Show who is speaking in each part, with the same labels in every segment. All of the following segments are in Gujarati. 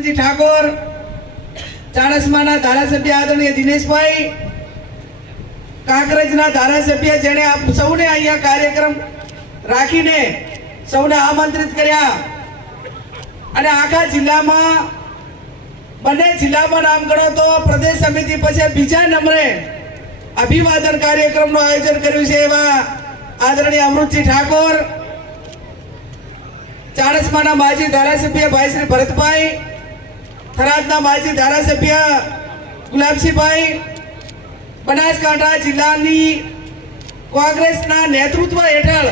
Speaker 1: ચંદનજી ઠાકોર, ચાણસમાના ધારાસભ્ય આદરણીય દિનેશભાઈ, કાંકરેજના ધારાસભ્ય જેણે આપ સૌને અહીંયા કાર્યક્રમ રાખીને સૌને આમંત્રિત કર્યા. અને આખા જિલ્લામાં, બંને જિલ્લામાં નામ ગણો તો પ્રદેશ સમિતિ પછી બીજા નંબરે અભિવાદન કાર્યક્રમનું આયોજન કર્યું છે એવા આદરણીય અમૃતજી ઠાકોર, ચાણસમાના માજી ધારાસભ્ય ભાઈ શ્રી ભરતભાઈ થરાદના માજી ધારાસભ્ય ગુલાબસિંહભાઈ બનાસકાંઠા જિલ્લાની કોંગ્રેસના નેતૃત્વ હેઠળ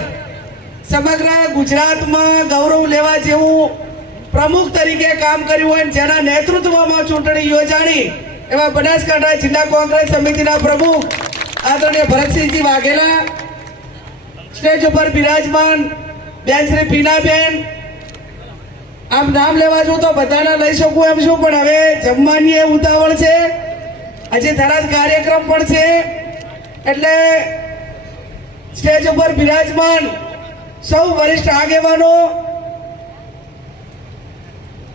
Speaker 1: સમગ્ર ગુજરાતમાં ગૌરવ લેવા જેવું પ્રમુખ તરીકે કામ કર્યું હોય જેના નેતૃત્વમાં ચૂંટણી યોજાણી, એવા બનાસકાંઠા જિલ્લા કોંગ્રેસ સમિતિના પ્રમુખ આદરણીય ભરતસિંહજી વાઘેલા, સ્ટેજ ઉપર બિરાજમાન બેન શ્રી પીનાબેન આમ નામ લેવા છું તો બધાના લઈ શકું એમ છું પણ હવે જમવાની એ ઉતાવળ છે. હજી થરાદ કાર્યક્રમ પણ છે. એટલે સ્ટેજ ઉપર બિરાજમાન સૌ વરિષ્ઠ આગેવાનો,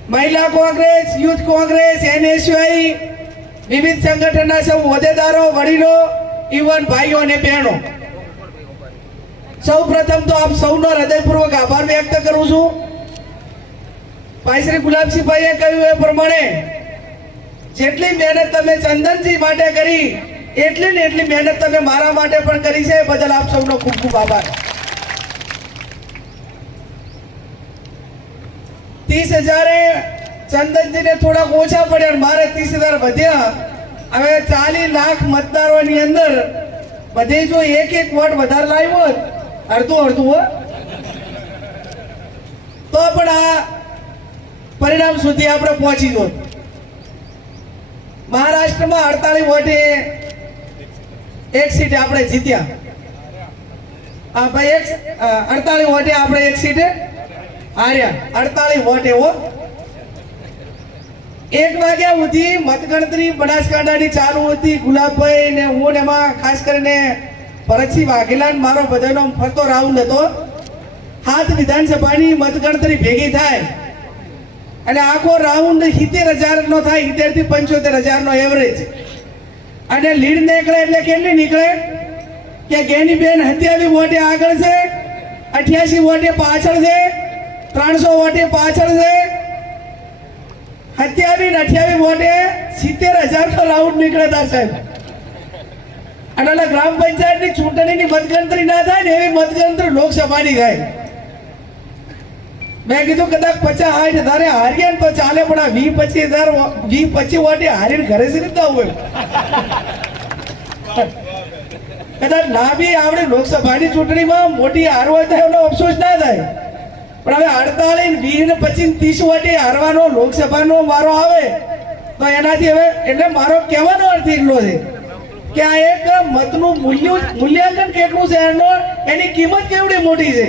Speaker 1: મહિલા કોંગ્રેસ, યુથ કોંગ્રેસ, એનએસયુઆઈ, વિવિધ સંગઠનના સૌ હોદ્દેદારો, વડીલો ઇવન ભાઈઓ અને બહેનો. સૌ પ્રથમ તો આપ સૌનો હૃદયપૂર્વક આભાર વ્યક્ત કરું છું. ભાઈ શ્રી ગુલાબસિંહભાઈએ કહ્યું એ પ્રમાણે, જેટલી મહેનત તમે ચંદનજી માટે કરી, એટલી ને એટલી મહેનત તમે મારા માટે પણ કરી છે. બદલ આપ સૌનો ખૂબ ખૂબ આભાર. ત્રીસ હજારે ચંદનજીને થોડાક ઓછા પડ્યા મારે ત્રીસ હજાર વધ્યા. હવે ચાલીસ લાખ મતદારોની અંદર બધે જો એક એક વોટ વધારે લાવ્યો અડધું અડધું તો પણ આ પરિણામ સુધી આપણે પહોંચી દોત મહારાષ્ટ્રમાં અડતાલીસ વોટે એક સીટ આપણે જીત્યા. ભાઈ એક અડતાલીસ વોટે આપણે એક સીટે હાર્યા. અડતાલીસ વોટે હો. એક વાગ્યા સુધી મતગણતરી બનાસકાંઠાની ચાલુ હતી. ગુલાબભાઈ ને હું એમાં ખાસ કરીને ભરતસિંહ વાઘેલા મારો બધાનો ફરતો રાઉન્ડ હતો. હાથ વિધાનસભાની મતગણતરી ભેગી થાય. અને આખો રાઉન્ડ સિત્તેર હજાર નો થાય સિત્તેરથી પંચોતેર હજાર નો એવરેજ અને લીડ નીકળે એટલે કેટલી નીકળે? કે ગેની બેન હત્યાવી વોટે આગળ છે, અઠ્યાસી વોટે પાછળ છે, ત્રણસો વોટે પાછળ છે. હત્યાવી ને અઠ્યાવી વોટે સિત્તેર હજાર નો રાઉન્ડ નીકળે તા સાહેબ. અને ગ્રામ પંચાયતની ચૂંટણીની મતગણતરી ના થાય ને એવી મતગણતરી લોકસભાની થાય. મેં કીધું કદાચ પચાસ સાઠ હજારે હારીએ ને તો ચાલે, પણ આ વી પચીસ હજાર વી પચીસ વાટી હારીને ઘરે સી રીતે હોય. કદાચ ના બી આવડે લોકસભાની ચૂંટણીમાં મોટી હારવા થાય એનો અફસોસ ના થાય. પણ હવે અડતાલીસ વીસ ને પચીસ ત્રીસ વાટી હારવાનો લોકસભાનો વારો આવે, તો એનાથી હવે એટલે મારો કહેવાનો અર્થ એટલો છે કે આ એક મતનું મૂલ્ય મૂલ્યાંકન કેટલું છે એનો? એની કિંમત કેવડી મોટી છે?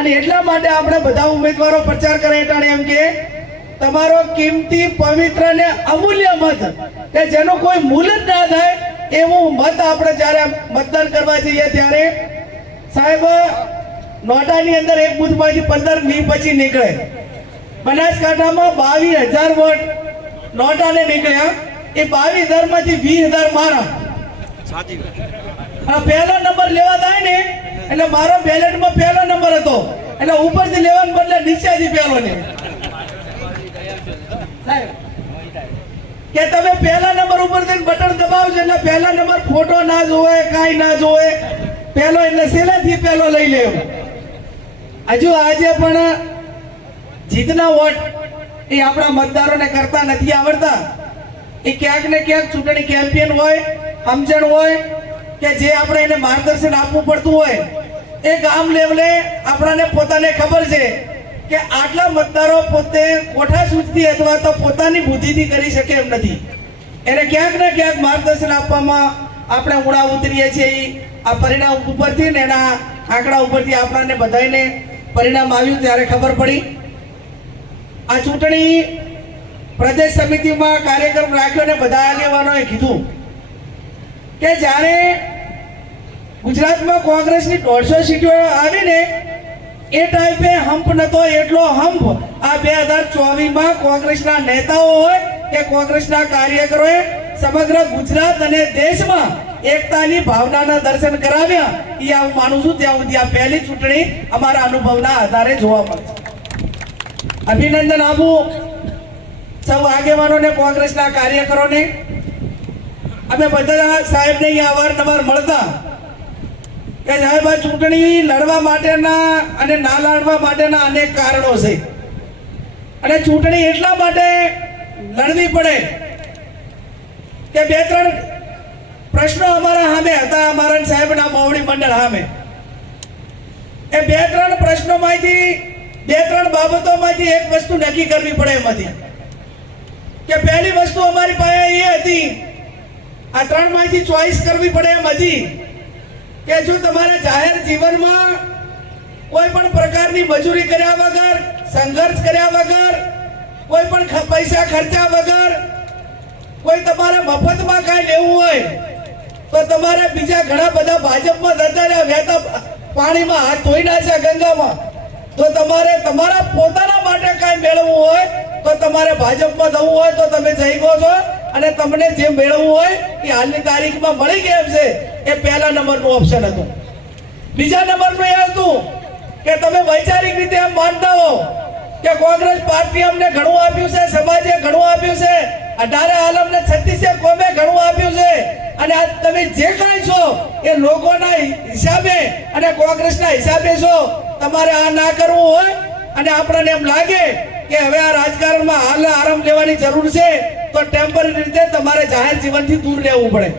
Speaker 1: અને એટલા માટે આપણે બધા ઉમેદવારો પ્રચાર કરે એટલે એમ કે તમારો કિંમતી પવિત્ર ને અમૂલ્ય મત કે જેનો કોઈ મૂલ્ય જ ના થાય એવું મત આપણે જ્યારે મતદાન કરવા જઈએ ત્યારે સાહેબ નોટાની અંદર એક બૂથમાંથી પંદર મી પછી નીકળે. બનાસકાંઠામાં બાવીસ હજાર વોટ નોટાને નીકળ્યા. એ બાવીસ હજારમાંથી વીસ હજાર મારા. આ પહેલો નંબર લેવા થાય ને, એટલે મારો બેલેટમાં પહેલો નંબર હતો. એટલે ઉપરથી લેવાને બદલે નીચેથી પહેલો ને. કે તમે પહેલા નંબર ઉપર થઈને બટન દબાવજો, એટલે પહેલા નંબર ફોટો ના જોવે, કાંઈ ના જોવે. પહેલો એટલે સેલેથી પહેલો લઈ લેવો હજુ આજે પણ જીતના વોટ એ આપણા મતદારોને કરતા નથી આવડતા. એ ક્યાંક ને ક્યાંક ચૂંટણી કેમ્પિયન હોય સમજણ હોય કે જે આપણે એને માર્ગદર્શન આપવું પડતું હોય, એ ગામ લેવલે આપણાને પોતાને ખબર છે કે આટલા મતદારો પોતે કોઠા સૂચથી અથવા તો પોતાની બુદ્ધિથી કરી શકે એમ નથી. એને ક્યાંક ને ક્યાંક માર્ગદર્શન આપવામાં આપણે ઉડા ઉતરીએ છીએ. આ પરિણામ ઉપરથી ને એના આંકડા ઉપરથી આપણને બધાને પરિણામ આવ્યું ત્યારે ખબર પડી. આ ચૂંટણી પ્રદેશ સમિતિમાં કાર્યક્રમ રાખ્યો ને બધા આગેવાનોએ કીધું કે જ્યારે ગુજરાતમાં કોંગ્રેસની દોઢસો સીટો આવીને એ ટાઈપે હંપ નતો, એટલો હંપ આ બે હજાર ચોવીસમાં કોંગ્રેસના નેતાઓ હોય કે કોંગ્રેસના કાર્યકરોએ સમગ્ર ગુજરાત અને દેશમાં એકતાની ભાવનાના દર્શન કરાવ્યા. એ હું માનું છું, ત્યાં સુધી આ પહેલી ચૂંટણી અમારા અનુભવના આધારે જોવા મળશે. અભિનંદન આપું સૌ આગેવાનોને, કોંગ્રેસના કાર્યકરોને. અમે બધા સાહેબને અહીંયા અવારનવાર મળતા કે સાહેબ ચૂંટણી લડવા માટેના અને ના લડવા માટેના અનેક કારણો છે. અને ચૂંટણી એટલા માટે લડવી પડે કે બે ત્રણ પ્રશ્નો અમારા સામે હતા, અમારા સાહેબના મોવડી મંડળ સામે. એ બે ત્રણ પ્રશ્નોમાંથી, બે ત્રણ બાબતોમાંથી એક વસ્તુ નક્કી કરવી પડે એમાંથી. કે પહેલી વસ્તુ અમારી પાસે એ હતી, આ ત્રણમાંથી ચોઈસ કરવી પડે એમ હતી કે જો તમારે જાહેર જીવનમાં કોઈ પણ પ્રકારની મજૂરી કર્યા વગર, સંઘર્ષ કર્યા વગર, કોઈ પણ પૈસા ખર્ચ્યા વગર કોઈ તમારે મફતમાં કાંઈ લેવું હોય, તો તમારે બીજા ઘણા બધા ભાજપમાં જતા રહ્યા, વહેતા પાણીમાં હાથ ધોઈ નાખ્યા ગંગામાં. તો તમારે તમારા પોતાના માટે કાંઈ મેળવવું હોય, તો તમારે ભાજપમાં જવું હોય, તો તમે જઈ ગો છો. અને તમને જે મેળવવું હોય એ હાલની તારીખમાં મળી ગયા છે, એ પહેલા નંબરનું ઓપ્શન હતું. બીજા નંબરનું એ હતું કે તમે વૈચારિક રીતે એમ માનતા હો કે કોંગ્રેસ પાર્ટી અમને ઘણું આપ્યું છે, સમાજે ઘણું આપ્યું છે, અઢારે આલમને છત્રીસે કોમે ઘણું આપ્યું છે, અને આ તમે જે કાંઈ છો એ લોકોના હિસાબે અને કોંગ્રેસના હિસાબે છો, તમારે આ ના કરવું હોય અને આપણને એમ લાગે કે હવે આ રાજકારણમાં હાલ આરામ લેવાની જરૂર છે તો ટેમ્પરરી રીતે તમારે જાહેર જીવનથી દૂર રહેવું પડે.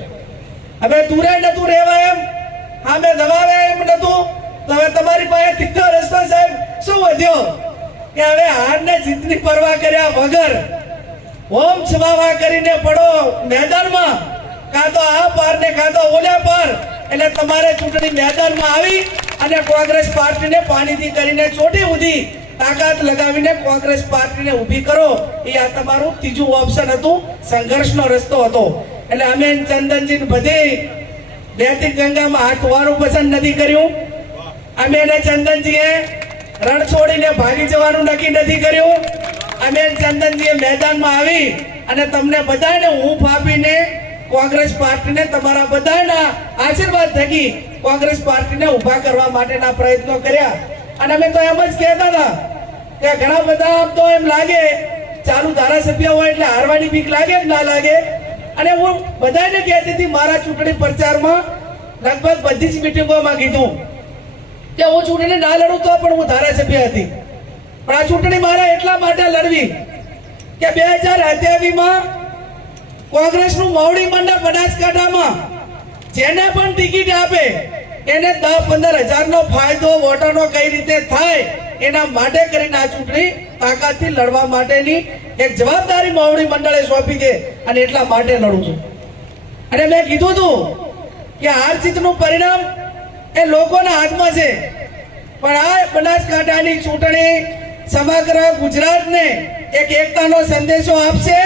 Speaker 1: હવે દૂરે નતું રહેવાય એમ. સામે દબાવે એમ નતું. તો હવે તમારી પાસે તીખો રસ્તો સાહેબ. શું વધ્યો? કે હવે હારને જીતની પરવા કર્યા વગર ઓમ છવાવા કરીને પડો મેદાનમાં. કાં તો આ પાર ને કાં તો ઓલા પાર. એટલે તમારે ચૂંટણી મેદાનમાં આવી અને કોંગ્રેસ પાર્ટીને પાણીથી કરીને ચોટી ઉધી તાકાત લગાવીને કોંગ્રેસ પાર્ટીને ઊભી કરો, એ આ તમારું ત્રીજું ઓપ્શન હતું, સંઘર્ષનો રસ્તો હતો. એટલે અમે ચંદનજી બધી બેતી ગંગામાં હાથ ધોવાનું પસંદ નથી કર્યું. અમે એને ચંદનજીએ રણ છોડીને ભાગી જવાનું નક્કી નથી કર્યું. અમે ચંદનજીએ મેદાનમાં આવી અને તમને બધાને હૂંફ આપીને કોંગ્રેસ પાર્ટીને તમારા બધાના આશીર્વાદ થકી કોંગ્રેસ પાર્ટીને ઊભા કરવા માટેના પ્રયત્નો કર્યા. અને અમે તો એમ જ કહેતા હતા કે ઘણા બધા આમ તો એમ લાગે, ચાલુ ધારાસભ્ય હોય એટલે હારવાની બીક લાગે જ ના લાગે? અને હું બધાને કહેતી હતી, મારા ચૂંટણી પ્રચારમાં લગભગ બધી જ મિટિંગોમાં કીધું કે હું ચૂંટણી ના લડું તો પણ હું ધારાસભ્ય હતી. પણ આ ચૂંટણી મારે એટલા માટે લડવી કે બે હજાર અઠ્યાવીસમાં કોંગ્રેસનું મોવડી મંડળ બનાસકાંઠામાં, જેને પણ ટિકિટ આપે એને દસ પંદર હજારનો ફાયદો વોટરનો કઈ રીતે થાય, એના માટે કરીને આ ચૂંટણી તાકાતથી લડવા માટેની એક જવાબદારી મોવડી મંડળે સોંપી છે અને એટલા માટે લડું છું. અને મેં કીધું હતું કે હાર જીતનું પરિણામ એ લોકોના હાથમાં છે. પણ આ બનાસકાંઠાની ચૂંટણી સમગ્ર ગુજરાતને એક એકતાનો સંદેશો આપશે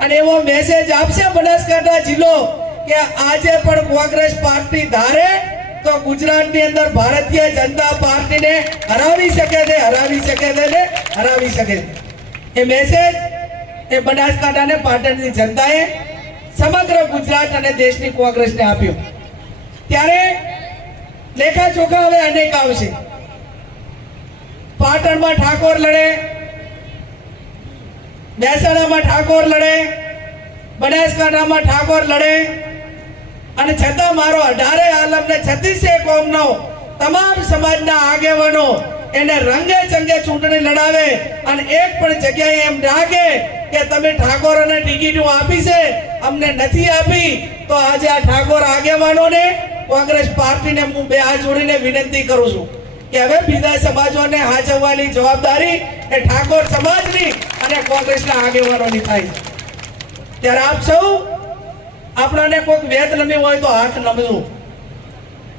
Speaker 1: અને એવો મેસેજ આપશે બનાસકાંઠા જિલ્લો કે આજે પણ કોંગ્રેસ પાર્ટી ધારે તો ગુજરાતની અંદર ભારતીય જનતા પાર્ટીને હરાવી શકે છે, હરાવી શકે છે ને હરાવી શકે છે. એ મેસેજ એ બનાસકાંઠાને પાટણની જનતાએ સમગ્ર ગુજરાત અને દેશની કોંગ્રેસને આપ્યો. ત્યારે લેખા ચોખા હવે અનેક આવશે. પાટણમાં ઠાકોર લડે, મહેસાણામાં ઠાકોર લડે, બનાસકાંઠામાં ઠાકોર લડે અને છતાં મારો અઢારે આલમને છત્રીસે કોમનો તમામ સમાજના આગેવાનો એને રંગે ચંગે ચૂંટણી લડાવે અને એક પણ જગ્યાએ એમ લાગે કે તમે ઠાકોરોને ટિકિટો આપી છે, અમને નથી આપી, તો આજે આ ઠાકોર આગેવાનોને કોંગ્રેસ પાર્ટીને હું બે હાથ જોડીને વિનંતી કરું છું કે હવે બીજા સમાજોને હાજવવાની જવાબદારી એ ઠાકોર સમાજની અને કોંગ્રેસના આગેવાનોની થાય ત્યારે આપ સૌ આપણાને કોઈક વેદ નમી હોય તો હાથ નમવું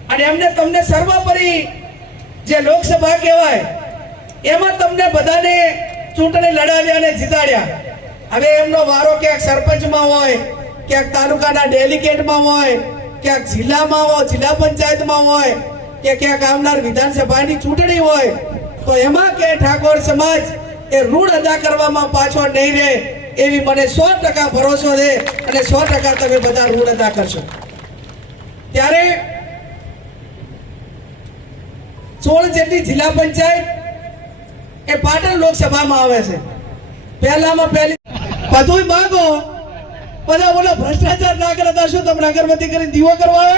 Speaker 1: અને એમને તમને સર્વોપરી જે લોકસભા કહેવાય, એમાં તમને બધાને ચૂંટણી લડાવ્યા અને જીતાડ્યા. હવે એમનો વારો ક્યાંક સરપંચમાં હોય, ક્યાંક તાલુકાના ડેલિગેટમાં હોય, ક્યાંક જિલ્લામાં હોય, જિલ્લા પંચાયતમાં હોય, કે ક્યાંક આવનાર વિધાનસભાની ચૂંટણી હોય, તો એમાં કે ઠાકોર સમાજ એ ઋણ અદા કરવામાં પાછો નહીં રહે. એવી મને સો ટકા ભરોસો છે અને સો ટકા તમે બધા ઋણ અદા કરશો. ત્યારે સોળ જેટલી જિલ્લા પંચાયત એ પાટણ લોકસભામાં આવે છે. પહેલામાં પહેલી બધું. માગો બધા બોલો, ભ્રષ્ટાચાર ના કરે તો શું તમને અગરબત્તી કરી દીવો કરવા આવે?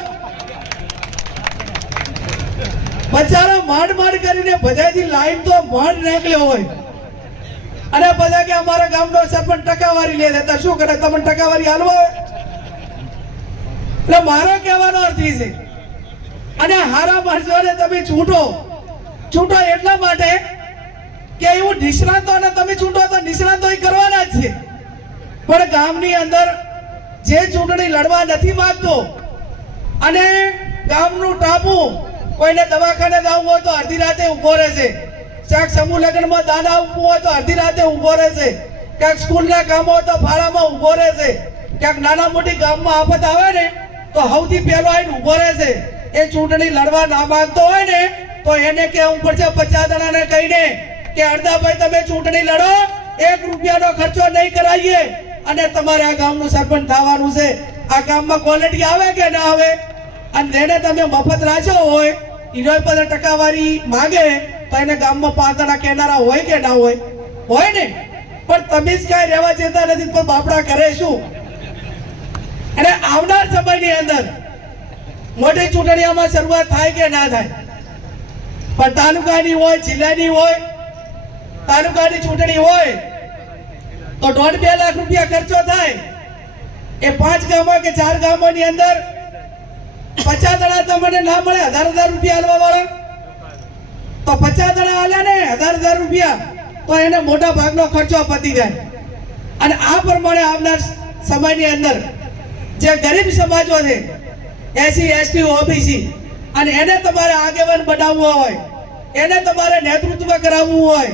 Speaker 1: બચારા માંડ માંડ કરીને બધાથી લાઈન તો માંડ નીકળ્યો હોય. અને બધા કે અમારા ગામનો સરપંચ ટકાવારી લે છે, તો શું કરે? તમને ટકાવારી હાલવા એટલે મારો કહેવાનો અર્થ છે, અને હારા માણસોને તમે છૂટો. છૂટો એટલા માટે કે એવું નિષ્ણાતોને તમે છૂટો તો નિષ્ણાંતો કરવાના જ છે. પણ ગામની અંદર જે ચૂંટણી લડવા નથી માંગતો, અને ગામનું ટાપુ કોઈને દવાખાને જવું હોય તો અડધી રાતે ઊભો રહેશે. ક્યાંક સમૂહ લગ્નમાં દાદા ઉભું હોય તો અડધી રાતે ઊભો રહેશે ક્યાંક સ્કૂલના કામ હોય તો ફાળામાં ઊભો રહેશે ક્યાંક નાના મોટી ગામમાં આફત આવે ને તો સૌથી પહેલો આવીને ઊભો રહેશે એ ચૂંટણી લડવા ના માંગતો હોય ને તો એને કહેવું પડશે પચાસ જણાને કહીને કે અડધાભાઈ તમે ચૂંટણી લડો, એક રૂપિયાનો ખર્ચો નહીં કરાવીએ. અને તમારે આ ગામનું સરપંચ થવાનું છે. આ ગામમાં ક્વોલિટી આવે કે ના આવે? અને જેને તમે મફત રાખ્યો હોય ઈનો પંદર ટકાવારી માગે. તો એને ગામમાં પાંચ જણા કહેનારા હોય કે ના હોય? હોય ને? પણ તમે જ કાંઈ રહેવા જતા નથી, પણ બાપડા કરે શું? અને આવનાર સમયની અંદર મોટી ચૂંટણીઓમાં શરૂઆત થાય કે ના થાય? પણ તાલુકાની હોય, જિલ્લાની હોય, તાલુકાની ચૂંટણી હોય, તો દોઢ બે લાખ રૂપિયા ખર્ચો થાય. એ પાંચ ગામો કે ચાર ગામોની અંદર પચાસ જણા તમને ના મળે, હજાર હજાર રૂપિયા આલવા વાળા તો પચાસ જણા આલ્યા ને, હજાર હજાર રૂપિયા. તો એને મોટા ભાગનો ખર્ચો પતી જાય. અને આ પ્રમાણે આવનાર સમયની અંદર જે ગરીબ સમાજો છે, એસી, એસટી, ઓબીસી, અને એને તમારે આગેવાન બનાવવો હોય, એને તમારે નેતૃત્વ કરાવવું હોય,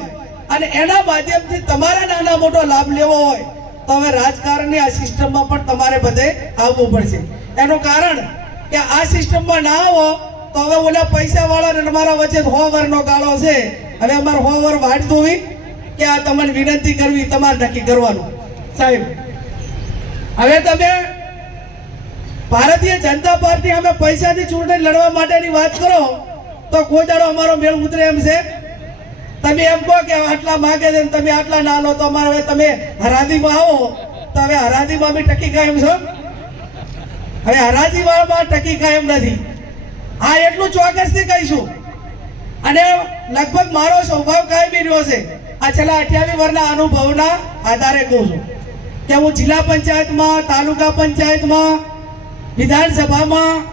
Speaker 1: અને એના માધ્યમથી તમારે નાના મોટો લાભ લેવો હોય, તો હવે રાજકારણની આ સિસ્ટમમાં પણ તમારે બધે આવવું પડશે. એનું કારણ કે આ સિસ્ટમમાં ના આવો તો હવે ઓલા પૈસા વાળા ને તમારા વચ્ચે હો વરનો ગાળો છે. હવે અમારે હોવર વર ધોવી કે આ તમને વિનંતી કરવી, તમારે નક્કી કરવાનું. સાહેબ, હવે તમે ભારતીય જનતા પાર્ટી અમે પૈસાથી ચૂંટણી લડવા માટેની વાત કરો, તો કોઈ અમારો મેળ ઉતરે એમ છે. તમે એમ કહો કે આટલા માગે છે તમે આટલા ના લો, તો અમારે હવે તમે હરાદીમાં આવો. તો હવે હરાદીમાં બી ટકી કાયમ છો? હવે હરાજીમાં ટકી કાયમ નથી. હા, એટલું ચોક્કસથી કહીશું. અને લગભગ મારો સ્વભાવ કાયમી રહ્યો છે, આ છેલ્લા અઠ્યાવીસ વર્ષના અનુભવના આધારે કહું છું. કે હું જિલ્લા પંચાયતમાં, તાલુકા પંચાયતમાં, વિધાનસભામાં,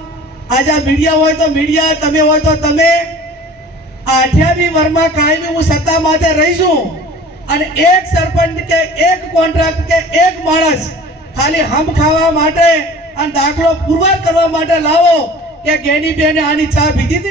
Speaker 1: આજે આ મીડિયા હોય તો મીડિયા, તમે હોય તો તમે, આ અઠ્યાવીસ વર્ષમાં કાયમી હું સત્તા માટે રહીશું અને એક સરપંચ કે એક કોન્ટ્રાક્ટ કે એક માણસ ખાલી હમ ખાવા માટે અને દાખલો પુરવાર કરવા માટે લાવો કે ગેની બેને આની ચા પીધી